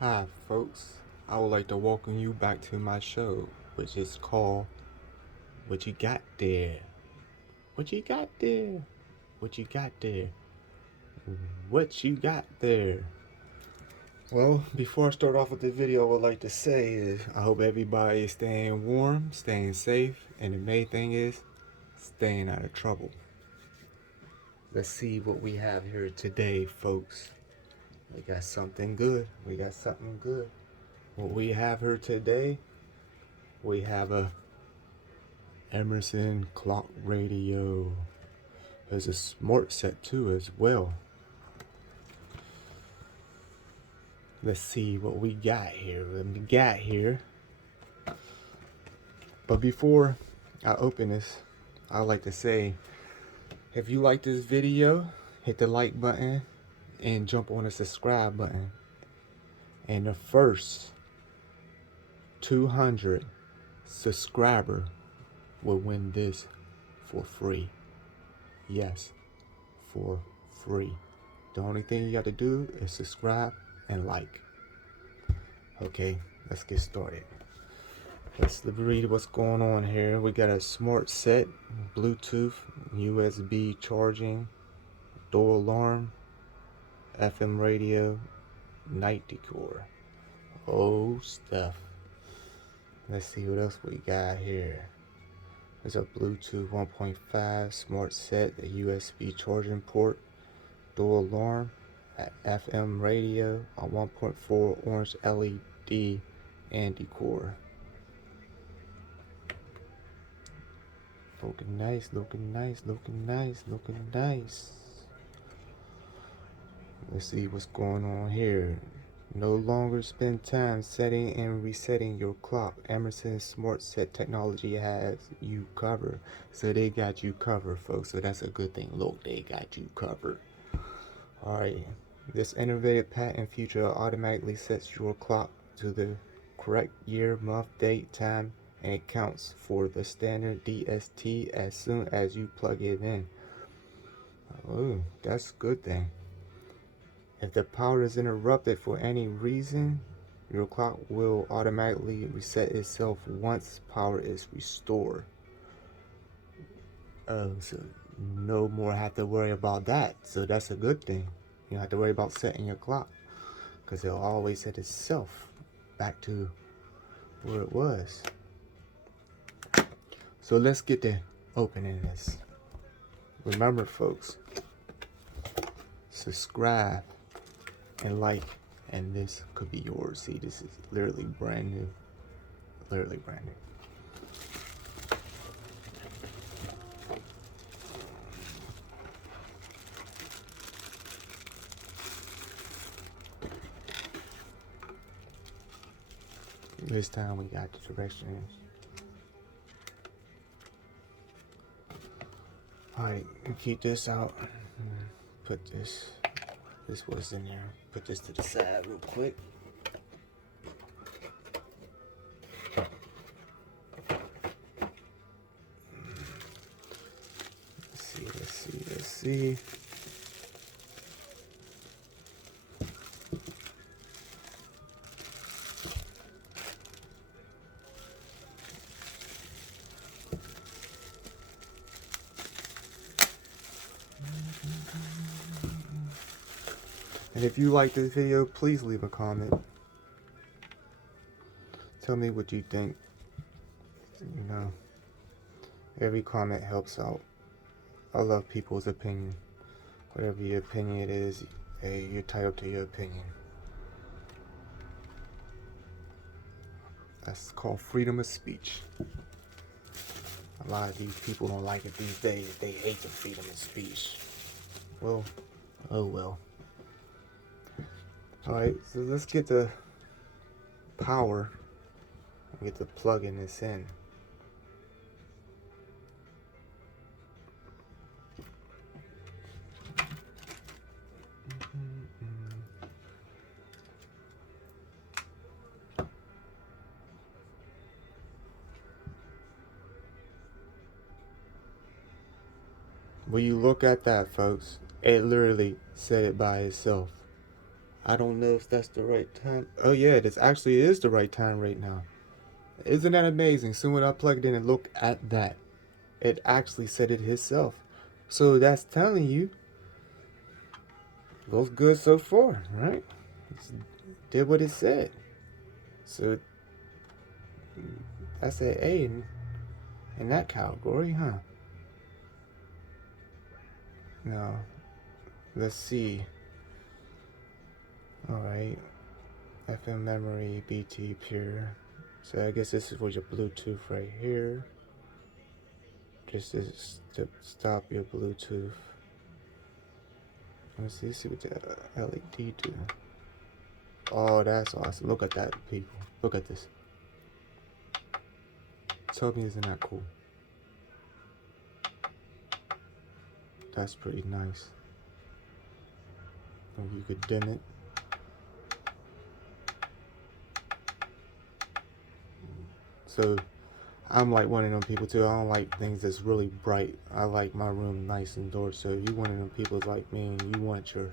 Hi, folks. I would like to welcome you back to my show, which is called What You Got There? What You Got There? What You Got There? What You Got There? Well, before I start off with the video, I would like to say is I hope everybody is staying warm, staying safe, and the main thing is staying out of trouble. Let's see what we have here today, folks. We got something good. What we have here today, we have a Emerson clock radio. There's a SmartSet too as well. Let's see what we got here. But before I open this, I'd like to say, if you like this video, hit the like button and jump on the subscribe button. And the first 200 subscriber will win this for free. Yes, for free. The only thing you got to do is subscribe and like. Okay, let's get started. Let's read what's going on here. We got a SmartSet, Bluetooth, USB charging, door alarm, FM radio, night decor. Oh, stuff. Let's see what else we got here. There's a Bluetooth 1.5 SmartSet, a USB charging port, door alarm, FM radio, a 1.4 orange LED, and decor. Looking nice. Let's see what's going on here. No longer spend time setting and resetting your clock. Emerson SmartSet technology has you covered. So they got you covered, folks. So that's a good thing. Look, they got you covered. Alright. This innovative patent feature automatically sets your clock to the correct year, month, date, time, and it counts for the standard DST as soon as you plug it in. Oh, that's a good thing. If the power is interrupted for any reason, your clock will automatically reset itself once power is restored. Oh, so no more have to worry about that. So that's a good thing. You don't have to worry about setting your clock, because it'll always set itself back to where it was. So let's get to opening this. Remember, folks, subscribe and like, and this could be yours. See, this is literally brand new. This time we got the directions. Alright, keep this out. Put this was in there. Put this to the side real quick. Let's see. And if you like this video, please leave a comment. Tell me what you think. You know, every comment helps out. I love people's opinion. Whatever your opinion it is, hey, you're entitled to your opinion. That's called freedom of speech. A lot of these people don't like it these days. They hate the freedom of speech. Well, oh well. Alright, so let's get the power and get to plugging this in. When you look at that, folks, it literally said it by itself. I don't know if that's the right time. Oh yeah, this actually is the right time right now. Isn't that amazing? Soon when I plugged in and look at that, it actually said it itself. So that's telling you, goes good so far, right? It did what it said. So that's an A in that category, huh? Now, let's see. Alright, FM memory, BT pure. So I guess this is for your Bluetooth right here. This is to stop your Bluetooth. Let's see what the LED do. Oh, that's awesome. Look at that, people. Look at this. Tell me, isn't that cool? That's pretty nice. And you could dim it. So I'm like one of them people too. I don't like things that's really bright. I like my room nice and dark. So if you one of them people like me and you want your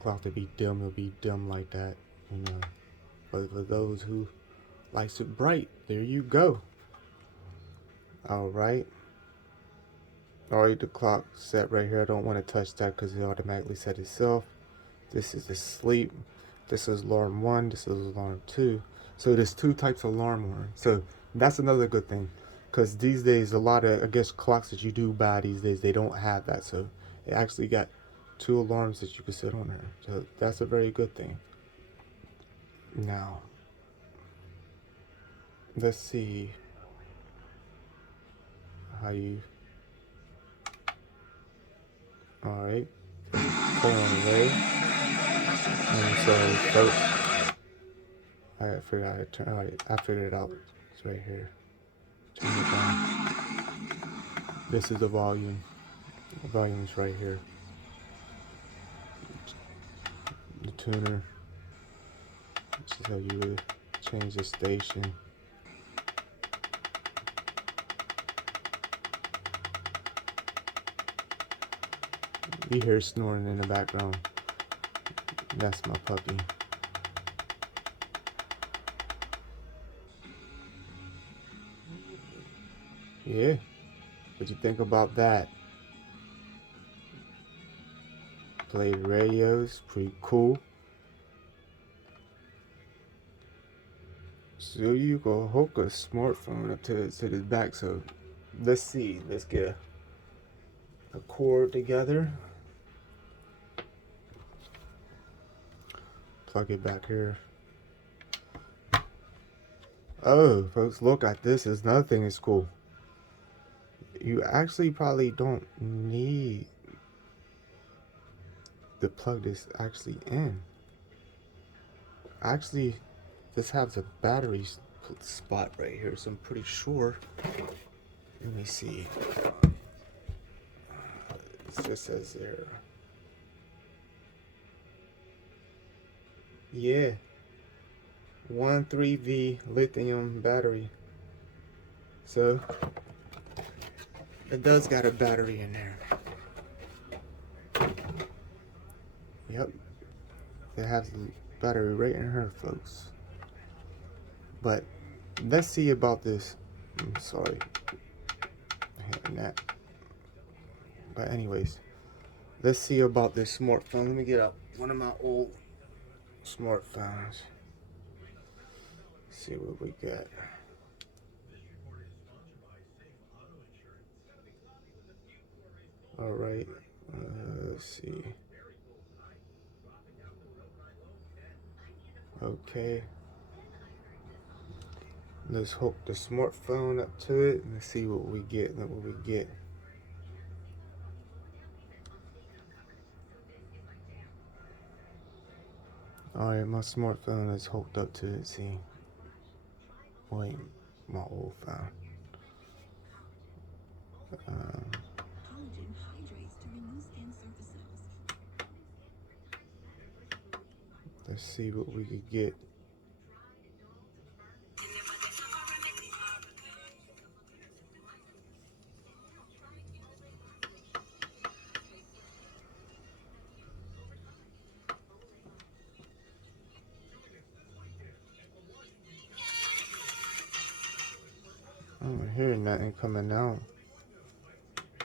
clock to be dim, it'll be dim like that, you know. But for those who likes it bright, there you go. Alright, the clock set right here. I don't want to touch that because it automatically set itself. This is the sleep. This is alarm 1. This is alarm 2. So there's 2 types of alarm. So that's another good thing, because these days a lot of, I guess, clocks that you do buy these days, they don't have that. So it actually got 2 alarms that you can set on there. So that's a very good thing. Now, let's see how you. Alright, put on away. And so folks, I gotta figure out how to turn. Alright, I figured it out. It's right here. Turn it down. This is the volume. The volume is right here. The tuner. This is how you would change the station. You hear snoring in the background. That's my puppy. Yeah. What you think about that? Play radios, pretty cool. So you go hook a smartphone up to the back. So let's see. Let's get a cord together. Plug it back here. Oh, folks, look at this. There's another thing that's cool. You actually probably don't need to plug this actually in. Actually, this has a battery spot right here, so I'm pretty sure. Let me see. It just says there. Yeah. 13V lithium battery. So it does got a battery in there. Yep. It has a battery right in here, folks. But let's see about this. I'm sorry. Hitting that. But anyways, let's see about this smartphone. Let me get up one of my old smartphones. See what we got. Alright, let's see. Okay. Let's hook the smartphone up to it and see what we get. Look what we get. Alright, my smartphone is hooked up to it. See. Wait, my old phone. Let's see what we could get. don't hear nothing coming out.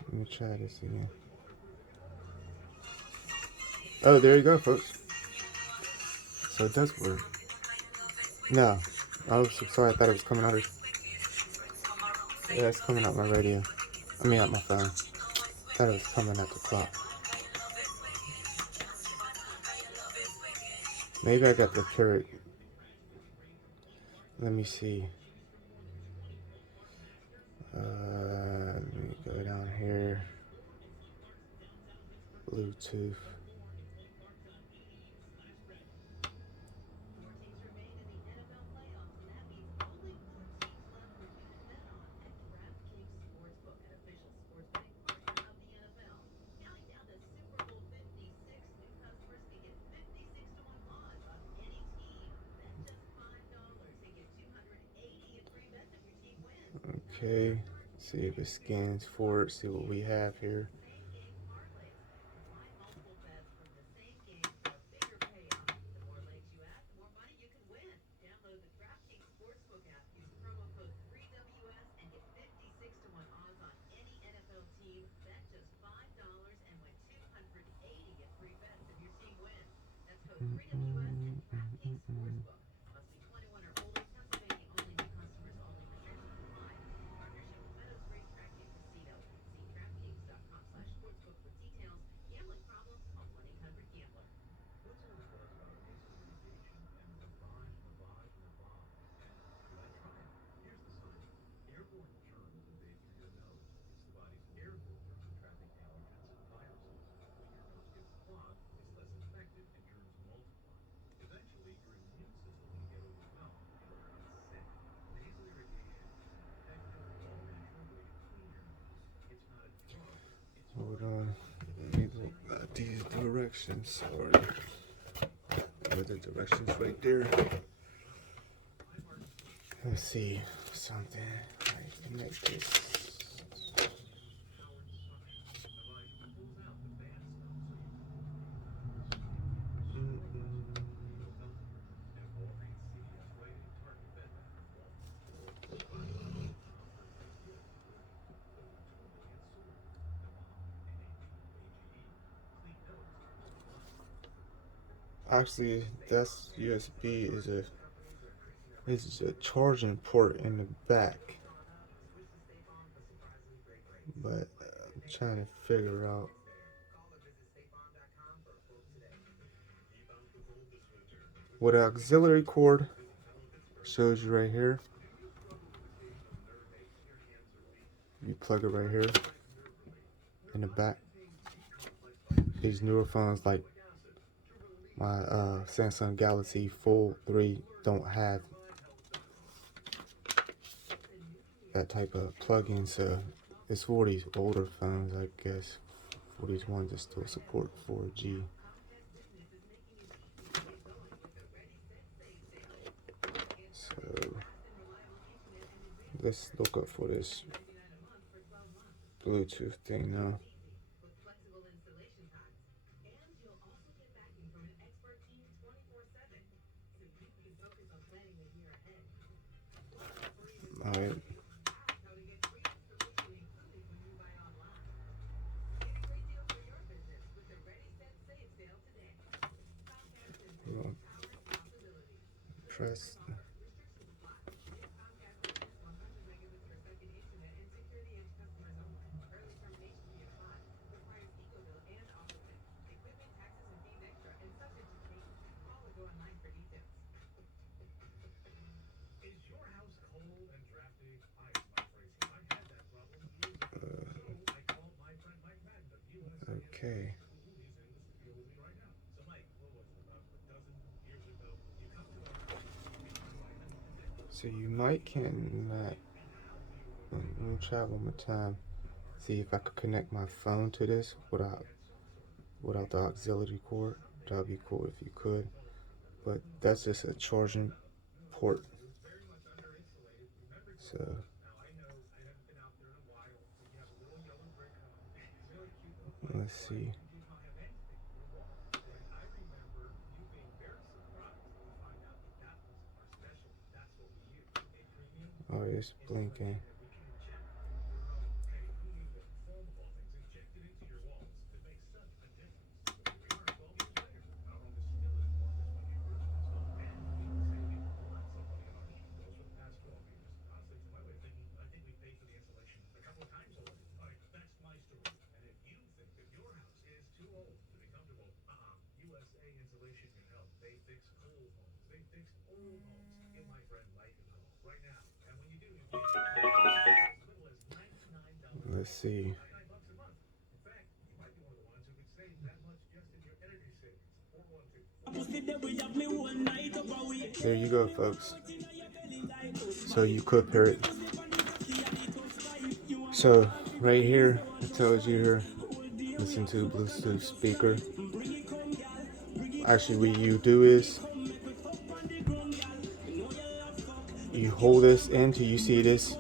Let me try this again. Oh, there you go, folks. So it does work. No, I was sorry. I thought it was coming out of. Yeah, it's coming out my radio. I mean, out my phone. I thought it was coming out the clock. Maybe I got the correct. Let me see. Let me go down here. Bluetooth. Okay. See if it scans forward. See what we have here. Hold on. Let me look at these directions. Sorry. The directions right there. Let's see something. I connect this. Actually, that's USB is a charging port in the back, but I'm trying to figure out. What auxiliary cord shows you right here. You plug it right here in the back. These newer phones like my Samsung Galaxy Fold 3 don't have that type of plug-in, so it's for these older phones, I guess. For these ones that still support 4G. So let's look up for this Bluetooth thing now. Alright. Press. Okay. So you might cannot. Let me try one more time. See if I could connect my phone to this without the auxiliary cord. That'd be cool if you could. But that's just a charging port. So let's see. Oh, it's blinking. Let's see. There you go, folks. So you could pair it. So right here, it tells you here, listen to Bluetooth speaker. Actually, what you do is you hold this until you see this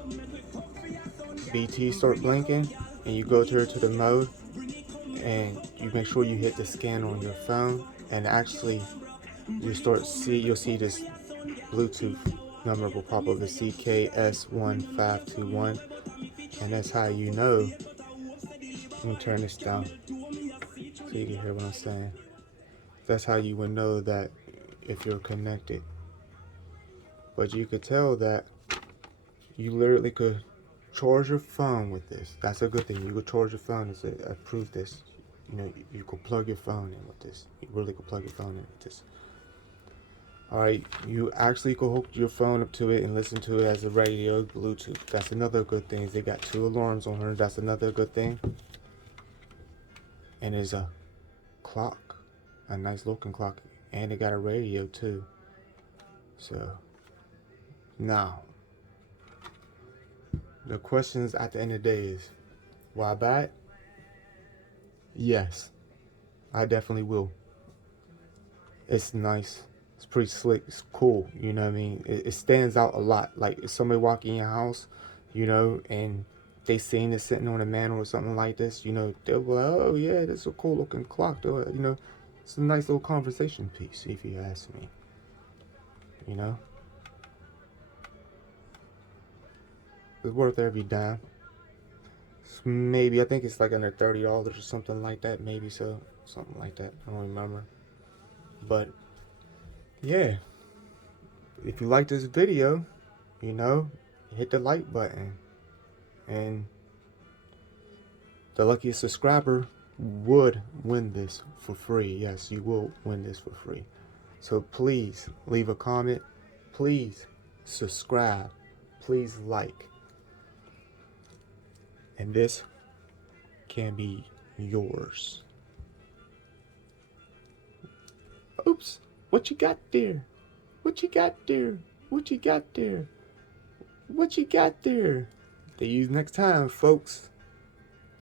BT start blinking, and you go to the mode, and you make sure you hit the scan on your phone, and actually you'll see this Bluetooth number will pop up, the CKS1521, and that's how you know. Let me turn this down so you can hear what I'm saying. That's how you would know that if you're connected. But you could tell that you literally could charge your phone with this. That's a good thing. You could charge your phone and say, I proved this. You know, you could plug your phone in with this. You really could plug your phone in with this. Alright, you actually could hook your phone up to it and listen to it as a radio, Bluetooth. That's another good thing. They got 2 alarms on her. That's another good thing. And there's a clock, a nice looking clock, and it got a radio too. So now the questions at the end of the day is, why buy it? Yes, I definitely will. It's nice. It's pretty slick. It's cool. You know what I mean? It stands out a lot. Like if somebody walk in your house, you know, and they seen it sitting on a mantle or something like this, you know, they'll be like, oh yeah, that's a cool looking clock. You know, it's a nice little conversation piece, if you ask me. You know, it's worth every dime. Maybe I think it's like under $30 or something like that. Maybe so, something like that. I don't remember. But yeah, if you like this video, you know, hit the like button, and the luckiest subscriber would win this for free. Yes, you will win this for free. So please leave a comment, please subscribe, please like, and this can be yours. Oops, what you got there? What you got there? What you got there? What you got there? See you next time, folks.